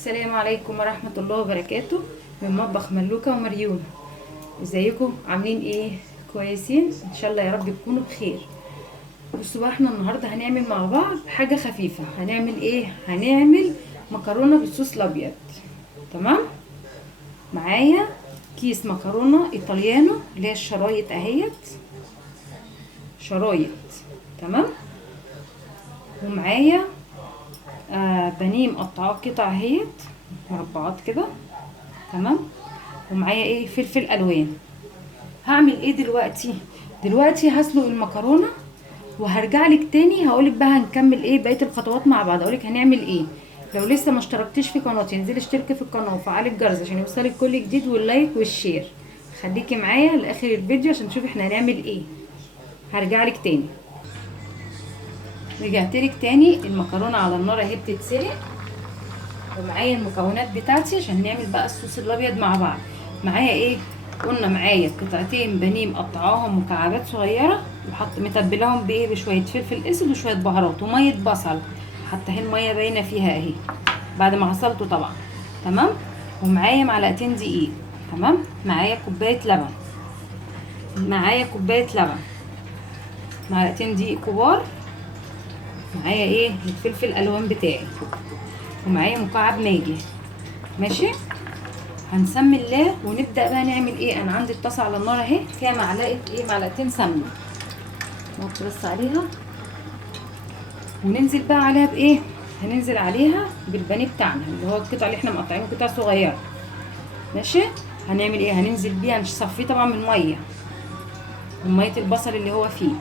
السلام عليكم ورحمة الله وبركاته من مطبخ ملوكة ومريومة. ازيكم عاملين ايه؟ كويسين ان شاء الله، يا رب تكونوا بخير. بصوا بقى، احنا النهارده هنعمل مع بعض حاجة خفيفة. هنعمل ايه؟ هنعمل مكرونة بالصوص الابيض. تمام؟ معايا كيس مكرونة ايطاليانو اللي هي الشرايط اهيت، شرايط. تمام؟ ومعايا بانيه مقطعاه قطع اهيت، مربعات كده. تمام؟ ومعايا ايه؟ فلفل الوان. هعمل ايه دلوقتي هسلق المكرونه وهرجع لك تاني هقولك بقى هنكمل ايه بقيه الخطوات مع بعض. هقولك هنعمل ايه. لو لسه ما اشتركتيش في قناتي انزلي اشتركي في القناه وفعلي الجرس عشان يوصلك كل جديد، واللايك والشير. خليكي معايا لاخر الفيديو عشان تشوفي احنا هنعمل ايه. هرجع لك تاني. رجعت لك تاني، المكرونه على النار اهي بتتسلق، ومعايا المكونات بتاعتي عشان نعمل بقى الصوص الابيض مع بعض. معايا ايه؟ قلنا معايا قطعتين بانيه مقطعاهم مكعبات صغيره، متبلاهم بايه؟ بشويه فلفل اسود وشويه بهارات وميه بصل. حتى اهي الميه باينه فيها اهي بعد ما غسلته طبعا. تمام؟ ومعايا معلقتين دقيق. تمام؟ معايا كوبايه لبن. معلقتين دقيق كبار. معايا ايه؟ الفلفل الالوان بتاعي. ومعايا مكعب ماجي. ماشي؟ هنسمي الله ونبدا بقى نعمل ايه. انا عندي الطاسه على النار اهي، فيها معلقتين سمنه. نحط بس عليها وننزل بقى عليها بايه. هننزل عليها بالبانيه بتاعنا اللي هو القطع اللي احنا مقطعينه قطع صغيره. ماشي؟ هنعمل ايه؟ هننزل بيه، هنصفيه طبعا من ميه البصل اللي هو فيه.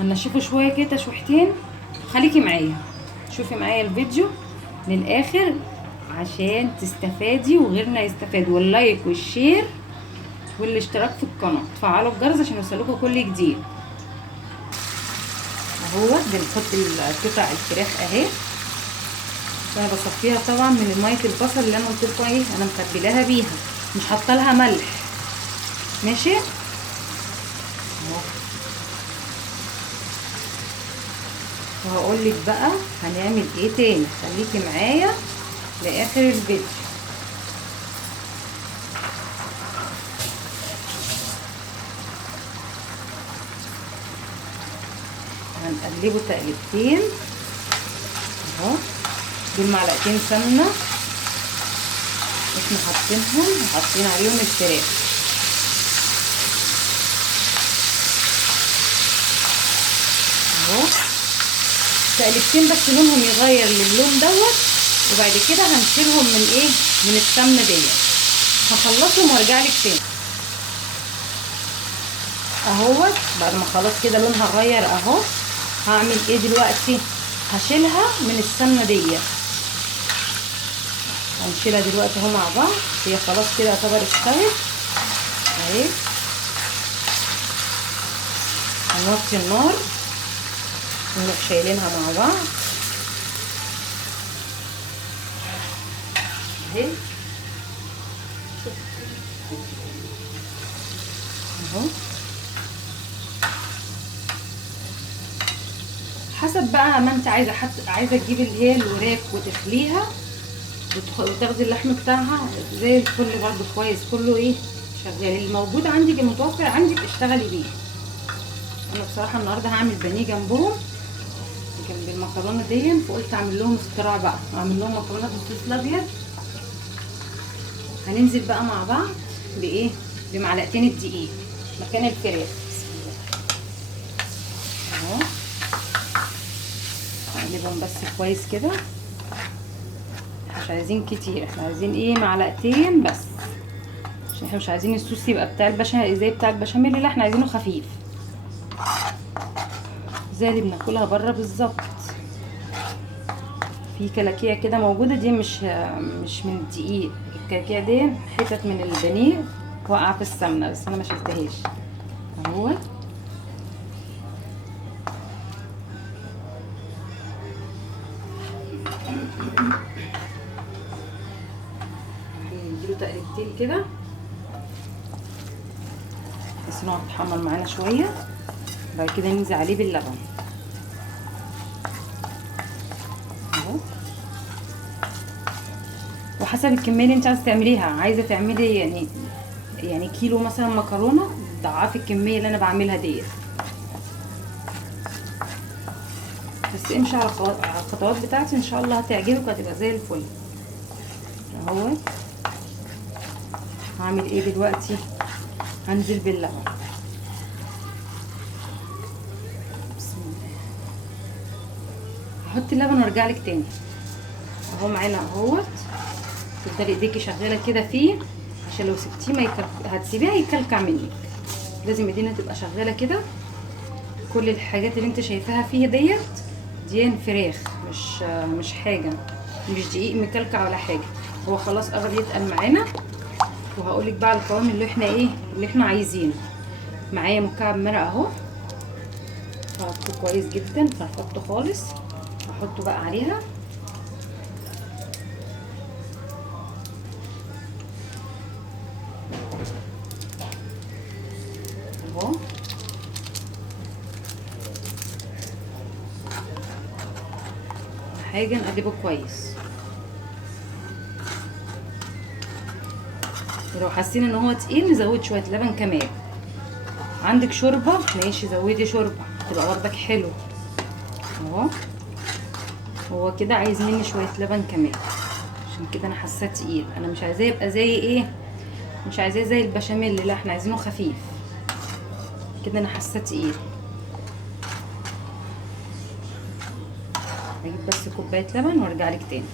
هنشفه شويه كده تشويحتين. خليكي معايا، شوفي معايا الفيديو للاخر عشان تستفادي وغيرنا يستفاد، واللايك والشير والاشتراك في القناه، تفعلوا الجرس عشان يوصلكوا كل جديد. اهو بنحط قطع الفراخ اهي، وانا بصفيها طبعا من ميه البصل اللي انا قلت لكم ايه انا متبلاها بيها، مش حاطه لها ملح. ماشي اهو. وهقول لك بقى هنعمل ايه تاني، خليكي معايا لاخر الفيديو. هنقلبه تقلبتين اهو. دول معلقتين سمنه احنا حاطين عليهم الفراخ اهو. تقلبتين بس لونهم يغير للون دوت، وبعد كده هنشيلهم من السمنه ديت. هخلصهم وارجع لك تاني اهوت. بعد ما خلاص كده لونها اتغير اهو، هعمل ايه دلوقتي؟ هشيلها من السمنه ديت. هنشيلها دلوقتي اهو مع بعض. هي خلاص كده يعتبر استوت اهي. هنوطي النار ونروح شايلينها مع بعض اهي اهو. حسب بقى ما انت عايزه، عايزه تجيبي اللي هي الوراك وتخليها وتاخدي اللحم بتاعها زي الفل برده كويس. كله ايه شغال، الموجود عندك المتوفر عندك اشتغلي بيه. انا بصراحه النهارده هعمل بانيه جنب المكرونه دي، فقلت اعمل لهم اختراع بقى، اعمل لهم مكرونه بالصوص الابيض. هننزل بقى مع بعض بايه؟ بمعلقتين الدقيق مكان الفراخ. اهو هقلبهم بس كويس كده، مش عايزين كتير، احنا عايزين ايه؟ معلقتين بس، عشان احنا مش عايزين الصوص يبقى بتاع البشاميل زي بتاع البشاميل، لا احنا عايزينه خفيف زي اللي بناكلها بره بالظبط. في كلاكيع كده موجوده، دي مش من الدقيق، الكلاكيع دي حتت من البانيه واقعه في السمنه بس انا ما شلتهاش اهو. نديله تقليبتين كده بس انه هيتحمر معانا شويه. بعد كده ننزل عليه باللبن اهو. وحسب الكميه اللي انت عايزه تعمليها. عايزه تعملي يعني كيلو مثلا مكرونه، ضعفي الكميه اللي انا بعملها ديت. بس امشي على الخطوات بتاعتي ان شاء الله هتعجبك وهتبقى زي الفل. اهو هعمل ايه دلوقتي؟ هنزل باللبن. بسم الله. هحط اللبن وارجع لك تاني. اهو معانا اهوت. تفضلي ايديكي شغاله كده فيه، عشان لو سبتيه ما هتسيبيه هيكلكع منك. لازم ايدينا تبقى شغاله كده. كل الحاجات اللي انت شايفاها فيه دي فراخ، مش حاجه، مش دقيق مكلكع ولا حاجه. هو خلاص قرب يتقل معانا. وهقولك بقى على القوام اللي احنا عايزينه. معايا مكعب مرق اهو، هحطه كويس جدا، هحطه خالص، هحطه بقى عليها. اهو حاجه نقلبه كويس. ولو حاسين ان هو تقيل نزود شويه لبن كمان. عندك شوربه ماشي، زودي شوربه تبقى برضك حلو. اهو هو كده عايز مني شويه لبن كمان، عشان كده انا حاساه تقيل. انا مش عايزاه يبقى زي ايه، مش عايزاه زي البشاميل، لا احنا عايزينه خفيف كده. انا حاساه تقيل. هجيب بس كوبايه لبن وارجع لك تاني.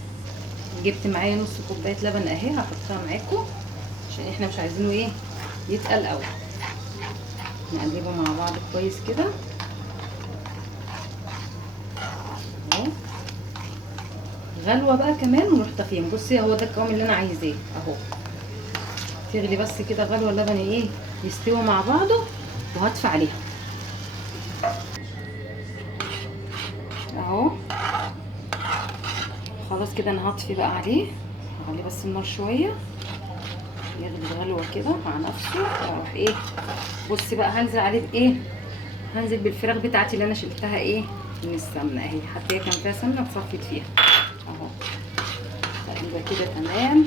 جبت معايا نص كوبايه لبن اهي، هحطها معاكم عشان احنا مش عايزينه ايه يتقل قوي. نقلبه مع بعض كويس كده. اهو غلوه بقى كمان ونروح طافيين. بصي هو ده القوام اللي انا عايزاه اهو. تغلي بس كده غلوه، اللبن ايه يستوي مع بعضه، وهطفي عليها اهو. خلاص كده انا هطفي بقى عليه، هخلي بس النار شويه يغلي غلوه كده مع نفسه. واروح ايه، بصي بقى هنزل عليه بايه، هنزل بالفراخ بتاعتي اللي انا شلتها ايه من السمنه اهي. حتى هي كان فيها سمنه اتصفت فيها اهو. تقريبا كده تمام.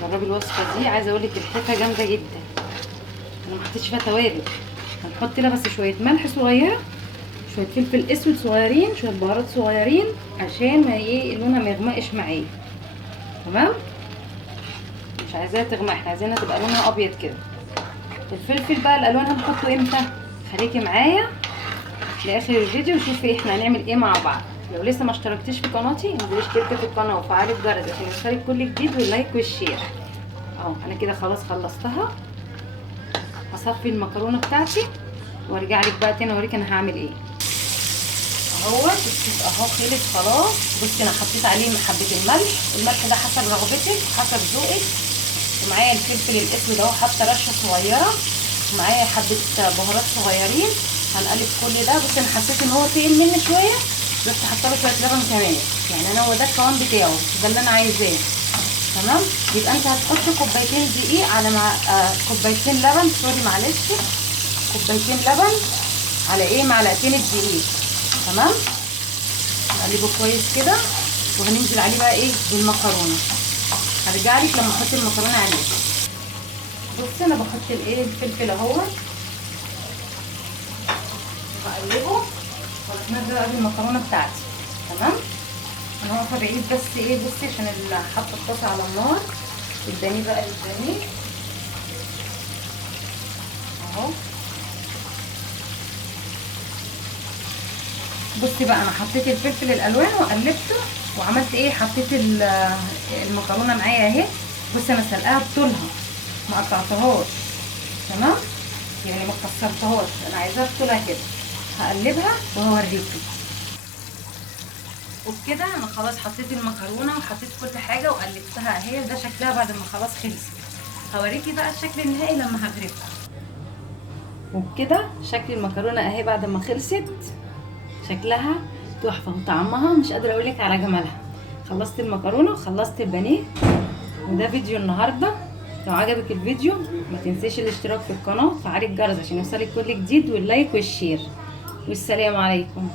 جربي الوصفه دي، عايزه اقول لك ريحتها جامده جدا. انا ما حطيتش فيها توابل، هنحط لها بس شويه ملح صغيره، شويه فلفل اسود صغيرين، شويه بهارات صغيرين، عشان ما ايه لونها ما يغمقش معايا. تمام، مش عايزاها تغمق، احنا عايزينها تبقى لونها ابيض كده. الفلفل بقى الالوان هنحطه امتى؟ خليكي معايا لاخر الفيديو وشوفي احنا هنعمل ايه مع بعض. لو لسه ما اشتركتيش في قناتي انزلي اشتركي في القناه وفعلي الجرس عشان يوصلك كل جديد، واللايك والشير. اهو انا كده خلاص خلصتها. هصفي المكرونه بتاعتي وارجع لك بقى تاني اوريك انا هعمل ايه. اهوت الصوص اهو خلص خلاص. بصي انا حطيت عليه حبه الملح ده حسب رغبتك حسب ذوقك. ومعايا الفلفل الاسود اهو حاطه رشه صغيره، ومعايا حبه بهارات صغيرين. هنقلب كل ده. بصي انا حسيت ان هو تقيل مني شويه، بس حاطه له شويه لبن كمان. يعني انا هو ده القوام بتاعه، ده اللي انا عايزاه. تمام، يبقى انت هتحطي كوبايتين دقيق على كوبايتين لبن، سوري معلش، كوبايتين لبن على ايه معلقتين الدقيق. تمام، نقلبه كويس كده. وهننزل عليه بقى ايه المكرونه. هرجع لك لما احط المكرونه عليه. بصي انا بحط الايه الفلفل اهو، هقلبه واروح نازله بقى بالمكرونه بتاعتي. تمام، انا واقفه بعيد بس ايه، بصي عشان حاطه الطاسه على النار. البانيه بقى البانيه اهو. بصي بقى انا حطيت الفلفل الالوان وقلبته وعملت ايه، حطيت المكرونه معايا اهي. بصي انا سلقاها بطولها، ما قطعتهاش. تمام، يعني ما كسرتهاش، انا عايزاها بطولها كده. هقلبها وهوريكي. وبكده انا خلاص حطيت المكرونه وحطيت كل حاجه وقلبتها اهي. ده شكلها بعد ما خلاص خلصت. هوريكي بقى الشكل النهائي لما هغرفها. وبكده شكل المكرونه اهي بعد ما خلصت. شكلها تحفه وطعمها مش قادره اقولك على جمالها. خلصت المكرونه وخلصت البانيه. وده فيديو النهارده. لو عجبك الفيديو ما تنسيش الاشتراك في القناه وفعلي الجرس عشان يوصلك كل جديد، واللايك والشير. والسلام عليكم.